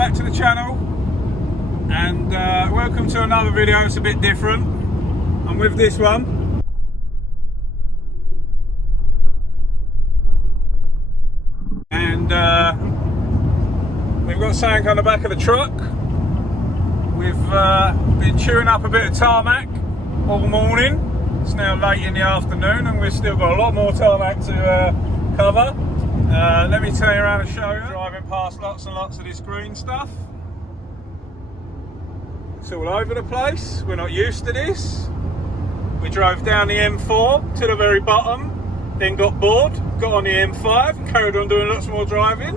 back to the channel, and welcome to another video. It's a bit different. I'm with this one. And we've got something on the back of the truck. We've been chewing up a bit of tarmac all morning. It's now late in the afternoon and we've still got a lot more tarmac to cover. Let me turn you around and show you. Driving past lots and lots of this green stuff. It's all over the place. We're not used to this. We drove down the M4 to the very bottom, then got bored, got on the M5, carried on doing lots more driving,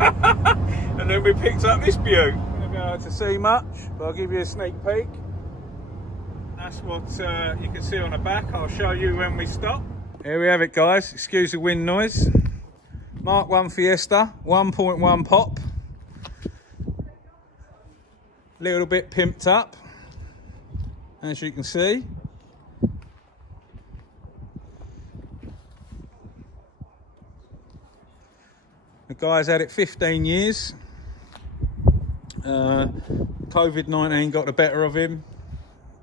and then we picked up this beaut. I'm not going to see much, but I'll give you a sneak peek. That's what you can see on the back. I'll show you when we stop. Here we have it, guys. Excuse the wind noise. Mk1 Fiesta, 1.1 pop. Little bit pimped up, as you can see. The guy's had it 15 years. COVID-19 got the better of him.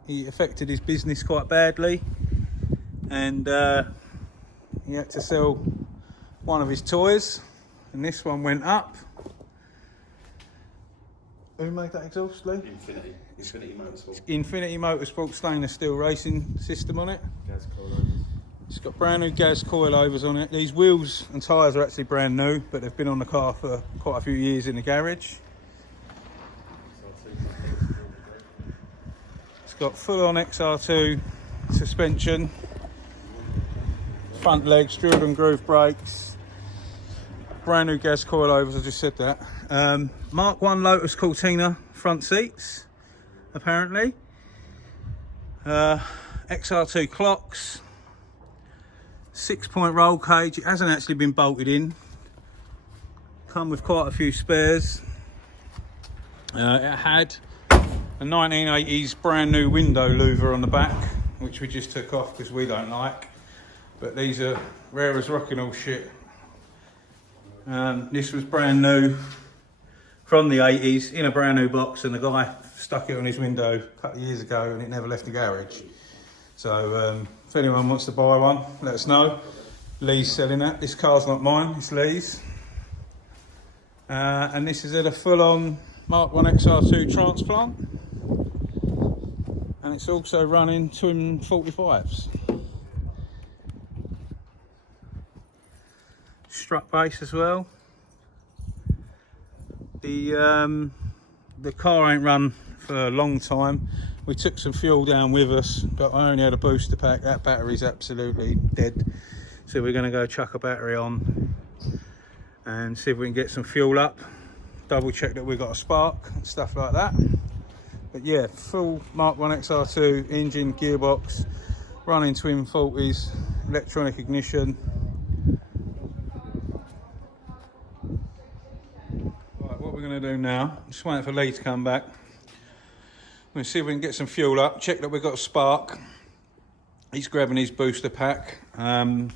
He affected his business quite badly, and he had to sell one of his toys, and this one went up. Who made that exhaust, Lee? Infinity Motorsport. Infinity Motorsport stainless steel racing system on it. Gas coilovers. It's got brand new gas coilovers on it. These wheels and tyres are actually brand new, but they've been on the car for quite a few years in the garage. It's got full-on XR2 suspension, front legs, drilled and groove brakes, brand new gas coilovers, I just said that. Mk1 Lotus Cortina front seats, apparently. XR2 clocks, 6-point roll cage. It hasn't actually been bolted in. Come with quite a few spares. It had a 1980s brand new window louver on the back, which we just took off because we don't like. But these are rare as rocking all shit. This was brand new from the 80s in a brand new box, and the guy stuck it on his window a couple of years ago and it never left the garage. So if anyone wants to buy one, let us know. Lee's selling that. This car's not mine, it's Lee's. And this is at a full-on Mk1 XR2 transplant, and it's also running twin 45s. Strut base as well. The car ain't run for a long time. We took some fuel down with us, but I only had a booster pack. That battery's absolutely dead, so we're going to go chuck a battery on and see if we can get some fuel up, double check that we've got a spark and stuff like that. But yeah, full Mk1 XR2 engine, gearbox, running twin 40s, electronic ignition. Right, what we're going to do now, just waiting for Lee to come back. We'll see if we can get some fuel up, check that we've got a spark. He's grabbing his booster pack. And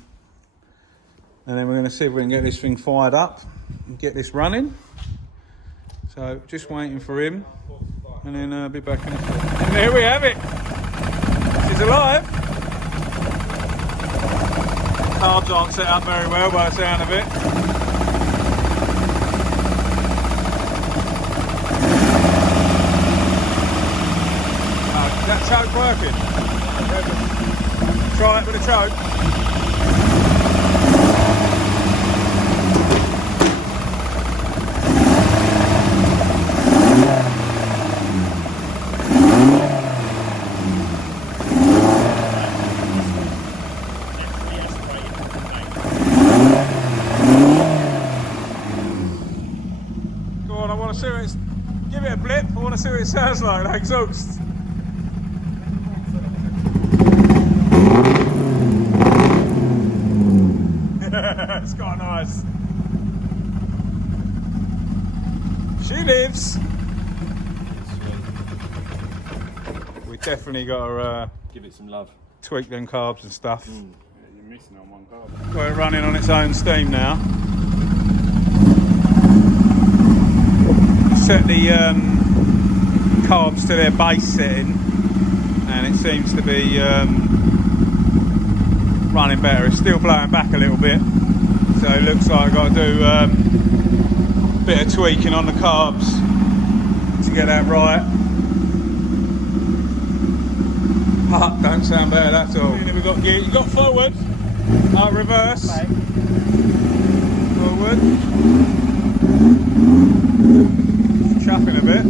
then we're going to see if we can get this thing fired up and get this running. So just waiting for him, and then I'll be back in a second. And there we have it. She's alive. Carbs aren't set up very well by the sound of it. Is that choke working? Try it with a choke. Go on, I want to see what it's... Give it a blip, I want to see what it sounds like, that exhaust. It's quite nice. She lives. We definitely got to Give it some love. tweak them carbs and stuff. Yeah, you're missing on one carb. We're running on its own steam now. set the carbs to their base setting, and it seems to be running better. It's still blowing back a little bit, so it looks like I've got to do a bit of tweaking on the carbs to get that right. But don't sound bad at all. We've got gear. You got forward, reverse, forward. Chuffing a bit.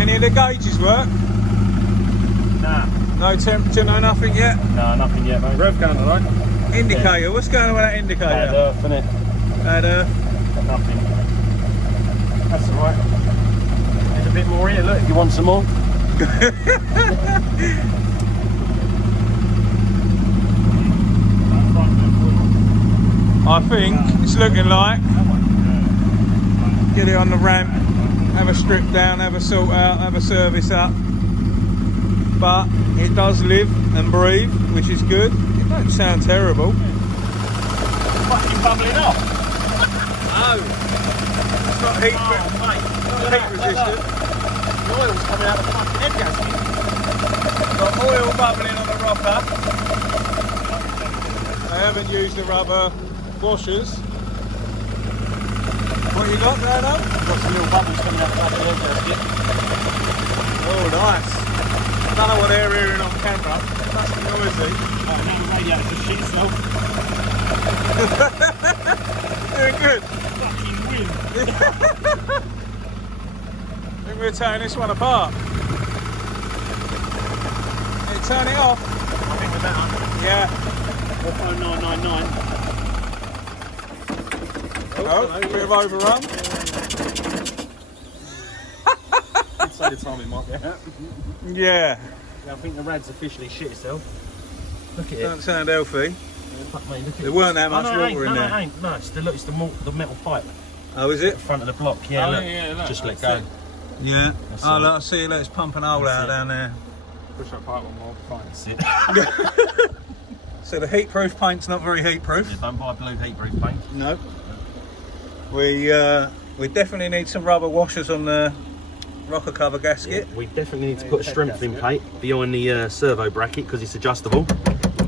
Any of the gauges work? Nah. No temperature, no nothing yet? No, nothing yet, mate. Rev counter, right? Indicator, yeah. What's going on with that indicator? Bad earth, innit? Bad earth. Nothing. That's alright. There's a bit more here, look, if you want some more. I think it's looking like. Get it on the ramp, have a strip down, have a sort out, have a service up. But it does live and breathe, which is good. It don't sound terrible. Fucking bubbling off. No, it's not heat, not heat resistant. The oil's coming out of the fucking head gasket. Got oil bubbling on the rocker. I haven't used the rubber washers. What you got there now? Got some little bubbles coming out the back of the head gasket. Oh, nice. I don't know what they're hearing on camera. That's noisy. Oh, now the radiator just shit itself. Doing good. Fucking wind. I think we're tearing this one apart. Can you turn it off? I think the better. Yeah. Or phone 999. Oh, a bit of overrun. I'd say the time it might be out. Yeah. Yeah, I think the rad's officially shit itself. Look at it. Don't sound healthy. Fuck me, look at There weren't that much water in no, there. No, it ain't. No, it's the metal pipe. Oh, is it? The front of the block. Yeah, Oh, look. yeah, look, Just let that's go. it. Yeah. That's Oh, it. look, I see. Let's pump an hole out down there. Push that pipe one more. Fine. That's it. So the heatproof paint's not very heatproof. Yeah, don't buy blue heatproof paint. No. We definitely need some rubber washers on the rocker cover gasket. Yeah, we definitely need to put a strengthening plate behind the servo bracket because it's adjustable.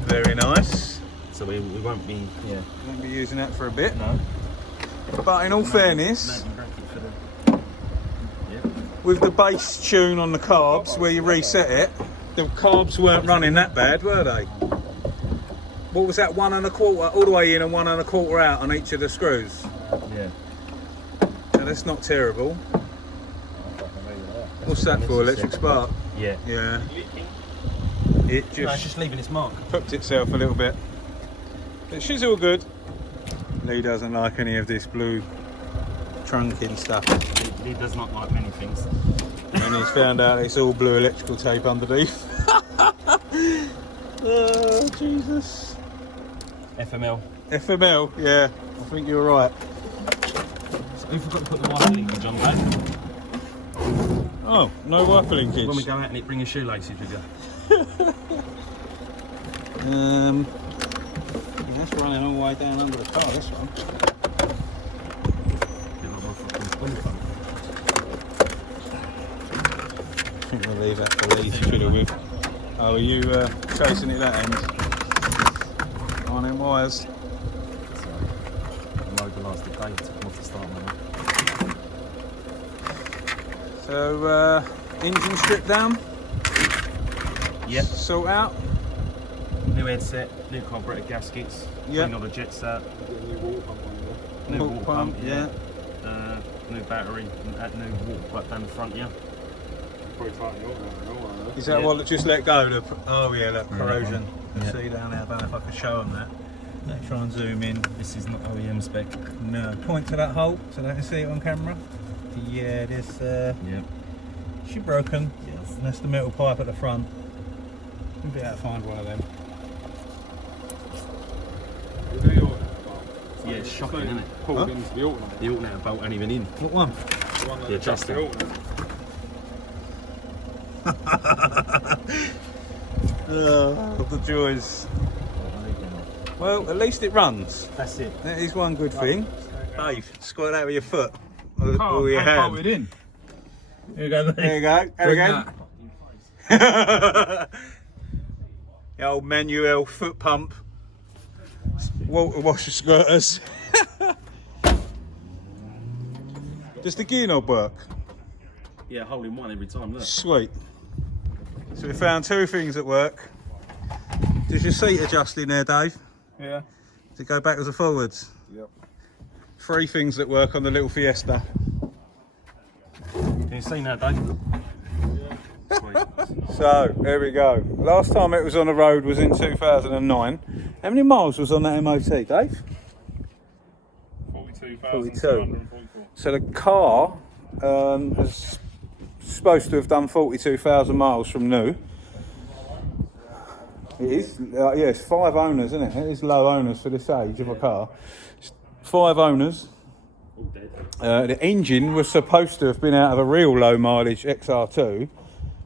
Very nice. So we won't be. Yeah. Won't be using that for a bit. No. But in all fairness, with the base tune on the carbs, where you reset it, the carbs weren't running that bad, were they? What was that, 1 1/4 all the way in and 1 1/4 out on each of the screws? Yeah. So that's not terrible. What's that for? Electric spark? Yeah. Yeah. It No, it's just leaving its mark. hooked itself a little bit. But she's all good. Lee doesn't like any of this blue trunking stuff. He does not like many things. And he's found out it's all blue electrical tape underneath. Oh, Jesus. FML. FML, yeah. I think you're right. So we forgot to put the wire linkage on back. Oh, no wiper linkage. When we go out and it, bring your shoelaces with you. Yeah, that's running all the way down under the car, this one. I think we'll leave that for Lee to fiddle with. Oh, are you chasing it that end? On them wires. Sorry. Immobilised the day, took them off the start moment. So, engine strip down? Yep. Sort out? New headset, new carburetor gaskets, Yep. clean all the jet set, new Water water pump, pump, yeah. New battery, and that new water pipe down the front, yeah. Is that Yeah. what just let go? Oh yeah, that corrosion. Yeah. See down there, I don't know if I can show them that. Let's try and zoom in. This is not OEM spec. No, point to that hole so they can see it on camera. Yeah, this, Yeah. she broken. Yes. And that's the metal pipe at the front. We'll be able to find one of them. Yeah, It's shocking, isn't it? Pulled into the alternator. The alternator bolt ain't even in. What one? The one that The adjusts the adjuster. alternator. The joys. Well, at least it runs. That's it. That is one good thing. Dave, squat out with your foot. Or Oh, your hand. bolted in. Here you go, mate. There you go. There Bring again. that. The old manual foot pump. Water washer skirters. Does the gear knob work? Yeah, hole in one every time, look. Sweet. So we found two things that work. Does your seat adjust in there, Dave? Yeah. Does it go backwards or forwards? Yep. Three things that work on the little Fiesta. Can you see now, Dave? Sweet. So, there we go. Last time it was on the road was in 2009. How many miles was on that MOT, Dave? 42,744. So the car is supposed to have done 42,000 miles from new. It is, yeah, it's 5 owners, isn't it? It is low owners for this age of a car. It's 5 owners. All dead. The engine was supposed to have been out of a real low mileage XR2,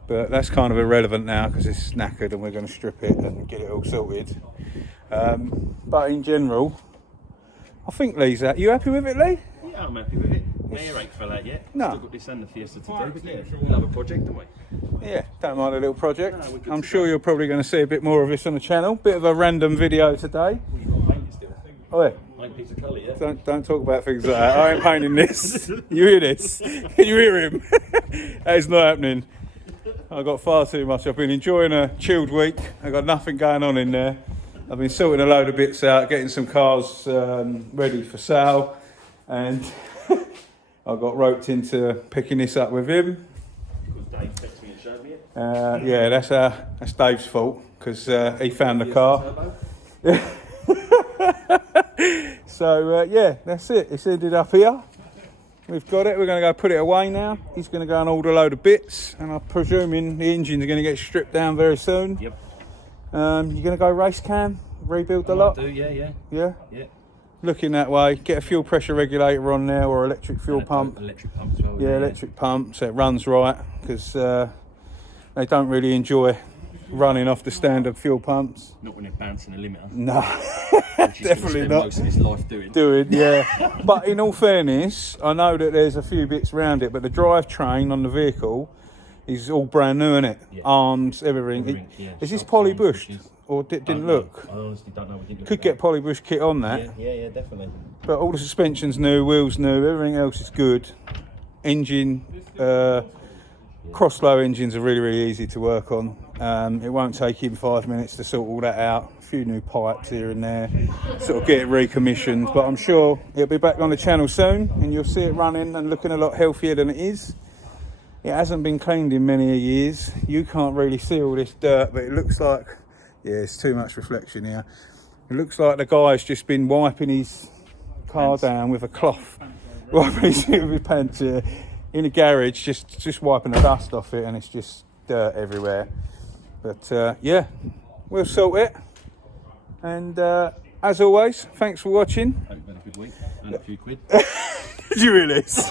but that's kind of irrelevant now because it's knackered and we're going to strip it and get it all sorted. But in general, I think Lee's out. You happy with it, Lee? Yeah, I'm happy with it. My ear ain't fell out yet. No. Still got this and the Fiesta to do, but yeah, we'll have a project, don't we? Yeah, don't mind a little project. No, we're good I'm to sure you're probably going to see a bit more of this on the channel. Bit of a random video today. Well, you've got to paint it still. Oh yeah. Ain't piece of colour yet. Don't talk about things like that. I ain't painting this. You hear this? Can you hear him? That is not happening. I've got far too much. I've been enjoying a chilled week. I've got nothing going on in there. I've been sorting a load of bits out, getting some cars ready for sale, and I got roped into picking this up with him. Because Dave texted me and showed me it. Yeah, that's Dave's fault because he found the car. So yeah, that's it. It's ended up here. We've got it. We're going to go put it away now. He's going to go and order a load of bits, and I'm presuming the engine's going to get stripped down very soon. Yep. You're going to go race cam, rebuild the lot. Yeah. Yeah. Looking that way. Get a fuel pressure regulator on there or electric fuel pump. Electric pump as well. Yeah, electric pump, so it runs right because they don't really enjoy running off the standard fuel pumps. Not when they're bouncing a limiter. No, Which he's definitely spent not. most of his life doing. Yeah. But in all fairness, I know that there's a few bits around it, but the drivetrain on the vehicle is all brand new, isn't it? Yeah. Arms, everything. Yeah, Is this shocks, poly arms, bushed bushes. or didn't Don't know. look? I honestly don't know. We didn't look Could at get poly bush kit on that. that. Yeah, definitely. But all the suspension's new, wheels new, everything else is good. Engine, cross-flow engines are really, really easy to work on. It won't take him 5 minutes to sort all that out. A few new pipes here and there, sort of get it recommissioned. But I'm sure it'll be back on the channel soon and you'll see it running and looking a lot healthier than it is. It hasn't been cleaned in many years. You can't really see all this dirt, but it looks like, yeah, it's too much reflection here. It looks like the guy's just been wiping his car down with a cloth, wiping his pants here in a garage, just wiping the dust off it, and it's just dirt everywhere. But yeah, we'll sort it. And as always, thanks for watching. Hope you've had a good week and a few quid. Did you realise?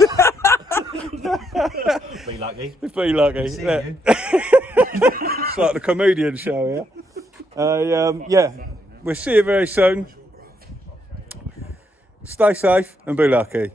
Be lucky. Be lucky. See Yeah. you. It's like the comedian show here. Yeah, we'll see you very soon. Stay safe and be lucky.